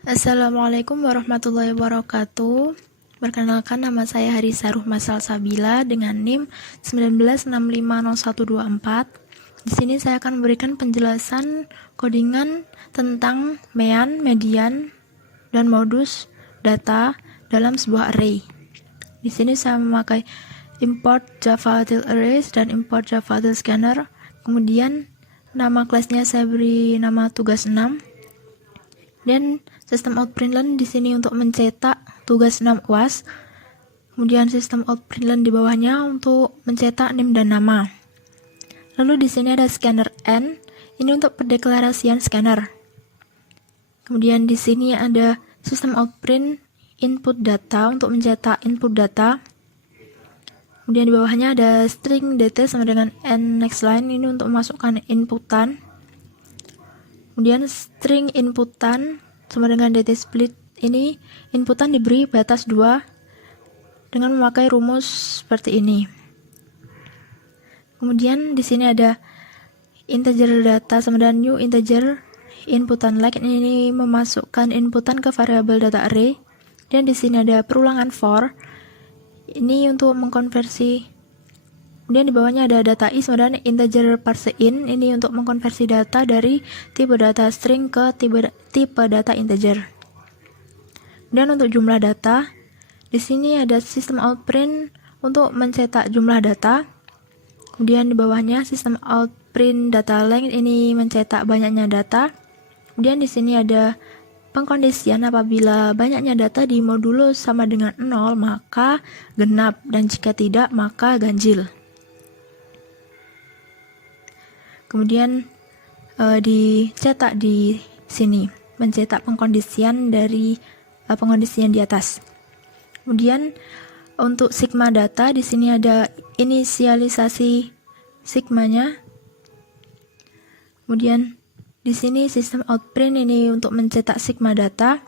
Assalamualaikum warahmatullahi wabarakatuh. Perkenalkan, nama saya Harisa Ruhmasal Sabila dengan NIM 19650124. Di sini saya akan memberikan penjelasan codingan tentang mean, median, dan modus data dalam sebuah array. Di sini saya memakai import Java-util arrays dan import Java-util scanner. Kemudian nama kelasnya saya beri nama tugas 6. Dan sistem out println di sini untuk mencetak tugas 6 UAS. Kemudian sistem out println di bawahnya untuk mencetak NIM dan nama. Lalu di sini ada scanner N, ini untuk pendeklarasian scanner. Kemudian di sini ada sistem out print input data untuk mencetak input data. Kemudian di bawahnya ada string dt sama dengan n next line, ini untuk memasukkan inputan. Kemudian string inputan sama dengan dt split, ini inputan diberi batas 2 dengan memakai rumus seperti ini. Kemudian di sini ada integer data sama dengan new integer inputan like, ini memasukkan inputan ke variabel data array. Dan di sini ada perulangan for, ini untuk mengkonversi. Kemudian di bawahnya ada data i sama dengan integer parseInt, ini untuk mengkonversi data dari tipe data string ke tipe data integer. Dan untuk jumlah data, di sini ada sistem out print untuk mencetak jumlah data. Kemudian di bawahnya sistem out print data length, ini mencetak banyaknya data. Kemudian di sini ada pengkondisian, apabila banyaknya data di modulo sama dengan 0 maka genap, dan jika tidak maka ganjil. Kemudian dicetak di sini, mencetak pengkondisian dari pengkondisian di atas. Kemudian untuk sigma data, di sini ada inisialisasi sigmanya. Kemudian di sini sistem out print, ini untuk mencetak sigma data.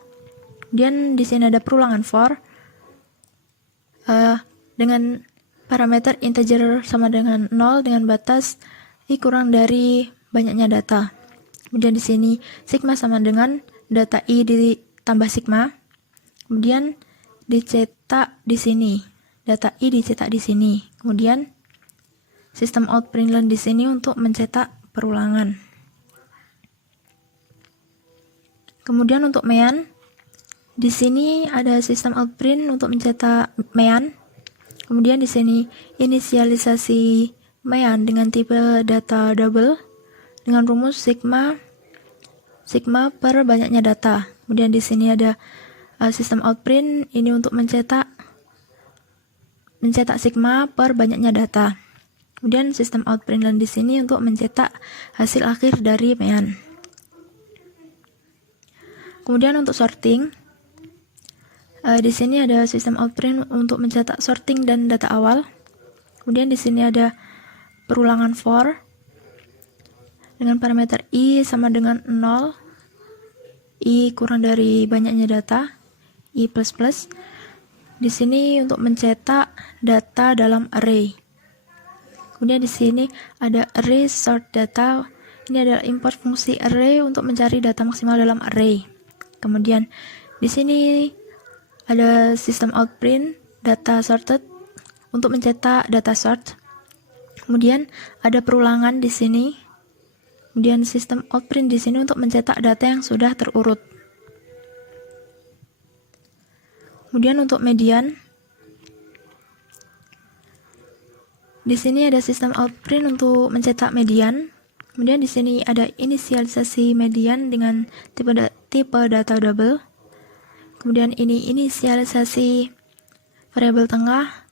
Kemudian di sini ada perulangan for dengan parameter integer sama dengan 0 dengan batas i kurang dari banyaknya data. Kemudian di sini sigma sama dengan data i ditambah sigma. Kemudian dicetak di sini, data i dicetak di sini. Kemudian sistem out println di sini untuk mencetak perulangan. Kemudian untuk mean, di sini ada sistem out print untuk mencetak mean. Kemudian di sini inisialisasi mean dengan tipe data double dengan rumus sigma per banyaknya data. Kemudian di sini ada sistem out print, ini untuk mencetak sigma per banyaknya data. Kemudian sistem out println di sini untuk mencetak hasil akhir dari mean. Kemudian untuk sorting, di sini ada sistem out print untuk mencetak sorting dan data awal. Kemudian di sini ada perulangan for dengan parameter i sama dengan 0, i kurang dari banyaknya data, i plus plus. Di sini untuk mencetak data dalam array. Kemudian di sini ada array sort data, ini adalah import fungsi array untuk mencari data maksimal dalam array. Kemudian di sini ada sistem out print data sorted untuk mencetak data sort. Kemudian ada perulangan di sini. Kemudian sistem out print di sini untuk mencetak data yang sudah terurut. Kemudian untuk median, di sini ada sistem out print untuk mencetak median. Kemudian di sini ada inisialisasi median dengan tipe data double. Kemudian ini inisialisasi variabel tengah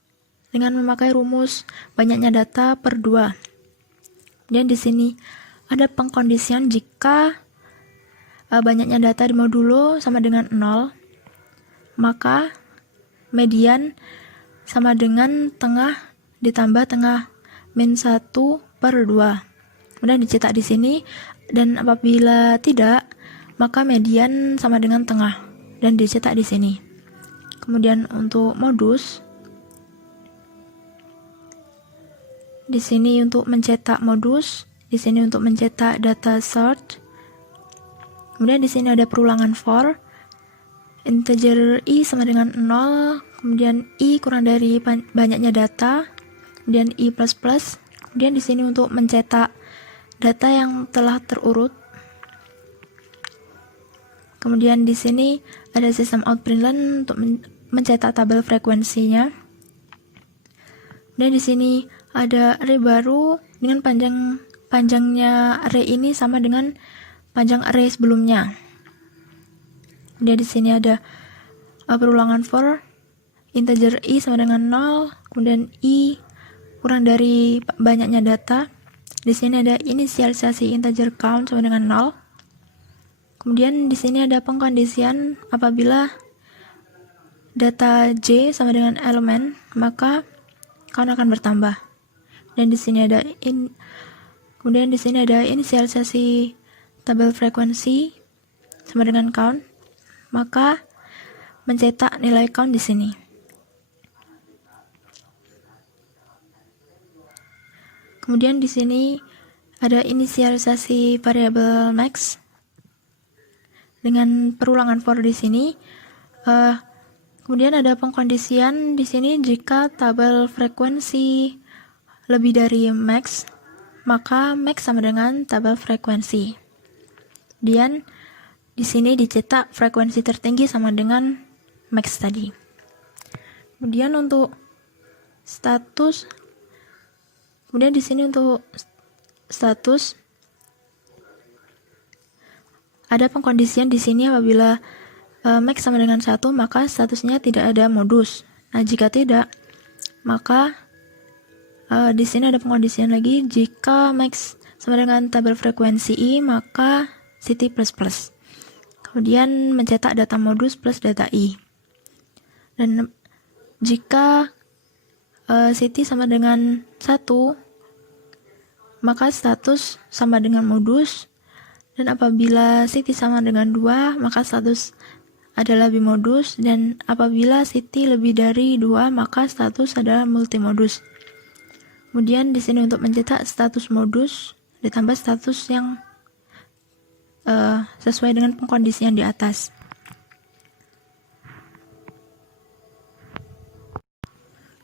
dengan memakai rumus banyaknya data per 2. Dan di sini ada pengkondisian jika banyaknya data di modulo sama dengan 0, maka median sama dengan tengah ditambah tengah min 1 per 2. Kemudian dicetak di sini, dan apabila tidak maka median sama dengan tengah dan dicetak di sini. Kemudian untuk modus, di sini untuk mencetak modus, di sini untuk mencetak data sort. Kemudian di sini ada perulangan for integer i sama dengan 0, kemudian i kurang dari banyaknya data, kemudian i plus plus. Kemudian di sini untuk mencetak data yang telah terurut. Kemudian di sini ada sistem out println untuk mencetak tabel frekuensinya. Dan di sini ada array baru dengan panjangnya array ini sama dengan panjang array sebelumnya. Dan di sini ada perulangan for integer i sama dengan 0, kemudian i kurang dari banyaknya data. Di sini ada inisialisasi integer count sama dengan 0. Kemudian di sini ada pengkondisian apabila data j sama dengan elemen, maka count akan bertambah. Dan di sini ada kemudian di sini ada inisialisasi tabel frekuensi sama dengan count, maka mencetak nilai count di sini. Kemudian di sini ada inisialisasi variabel max dengan perulangan for di sini. Kemudian ada pengkondisian di sini jika tabel frekuensi lebih dari max, maka max sama dengan tabel frekuensi. Kemudian di sini dicetak frekuensi tertinggi sama dengan max tadi. Kemudian untuk status, kemudian di sini untuk status ada pengkondisian di sini apabila max sama dengan 1, maka statusnya tidak ada modus. Nah, jika tidak, maka di sini ada pengkondisian lagi, jika max sama dengan tabel frekuensi i, maka city++. Kemudian mencetak data modus plus data i. Dan jika city sama dengan 1, maka status sama dengan modus. Dan apabila city sama dengan 2, maka status adalah bimodus. Dan apabila city lebih dari 2, maka status adalah multimodus. Kemudian di sini untuk mencetak status modus ditambah status yang sesuai dengan pengkondisian di atas.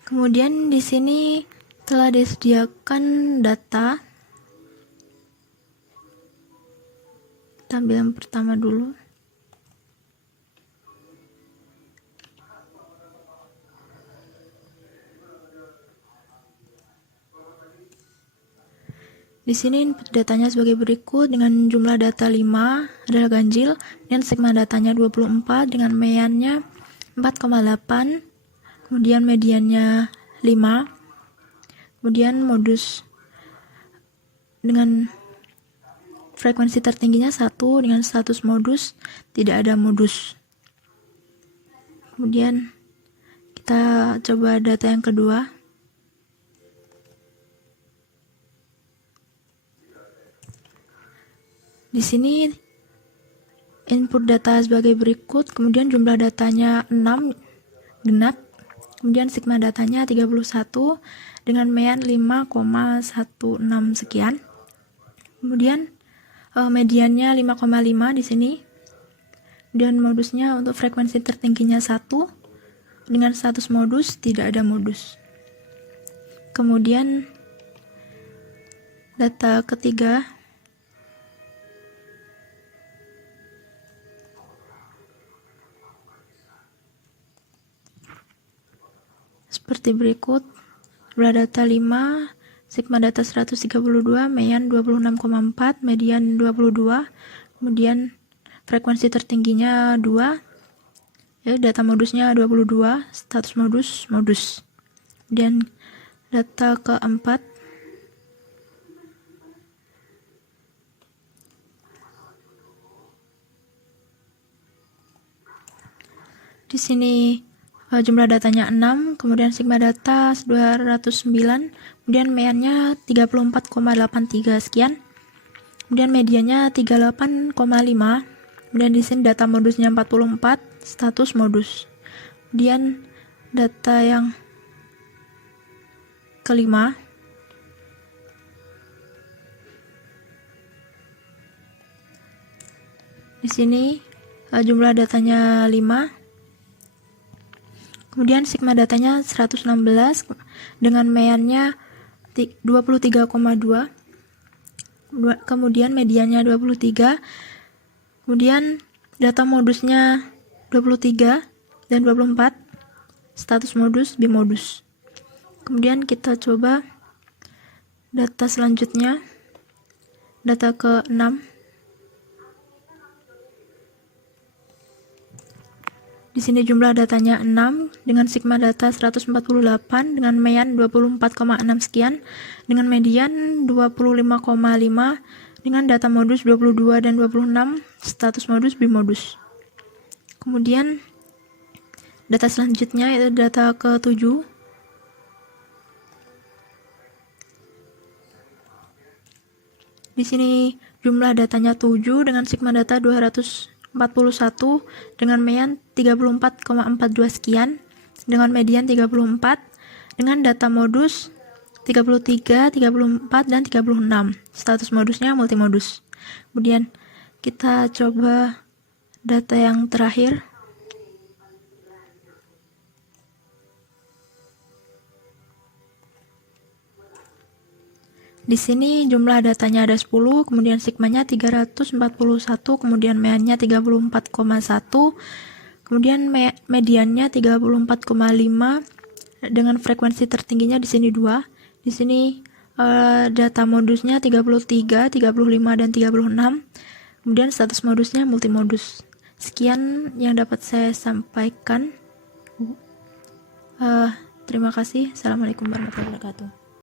Kemudian di sini telah disediakan data. Kita ambil yang pertama dulu. Di sini input datanya sebagai berikut dengan jumlah data 5 adalah ganjil, dan sigma datanya 24 dengan meannya 4,8, kemudian mediannya 5, kemudian modus dengan frekuensi tertingginya 1 dengan status modus, tidak ada modus. Kemudian kita coba data yang kedua. Di sini input data sebagai berikut, kemudian jumlah datanya 6 genap, kemudian sigma datanya 31 dengan mean 5,16 sekian. Kemudian mediannya 5,5 di sini. Dan modusnya untuk frekuensi tertingginya 1 dengan status modus, tidak ada modus. Kemudian data ketiga. Seperti berikut, jumlah data 5, sigma data 132, mean 26,4, median 22, kemudian frekuensi tertingginya 2, ya, data modusnya 22, status modus. Dan data keempat, di sini jumlah datanya 6, kemudian sigma data 209, kemudian meannya 34,83 sekian, kemudian mediannya 38,5, kemudian di sini data modusnya 44, status modus. Kemudian data yang kelima, di sini jumlah datanya 5. Kemudian sigma datanya 116 dengan meannya 23,2. Kemudian mediannya 23. Kemudian data modusnya 23 dan 24. Status modus bimodus. Kemudian kita coba data selanjutnya. Data ke-6. Di sini jumlah datanya 6 dengan sigma data 148 dengan mean 24,6 sekian dengan median 25,5 dengan data modus 22 dan 26, status modus bimodus. Kemudian data selanjutnya itu data ke-7. Di sini jumlah datanya 7 dengan sigma data 241 dengan mean 34,42 sekian dengan median 34 dengan data modus 33, 34 dan 36. Status modusnya multimodus. Kemudian kita coba data yang terakhir. Di sini jumlah datanya ada 10, kemudian sigmanya 341, kemudian meannya 34,1, kemudian mediannya 34,5 dengan frekuensi tertingginya di sini 2. Di sini data modusnya 33, 35 dan 36. Kemudian status modusnya multimodus. Sekian yang dapat saya sampaikan. Terima kasih. Assalamualaikum warahmatullahi wabarakatuh.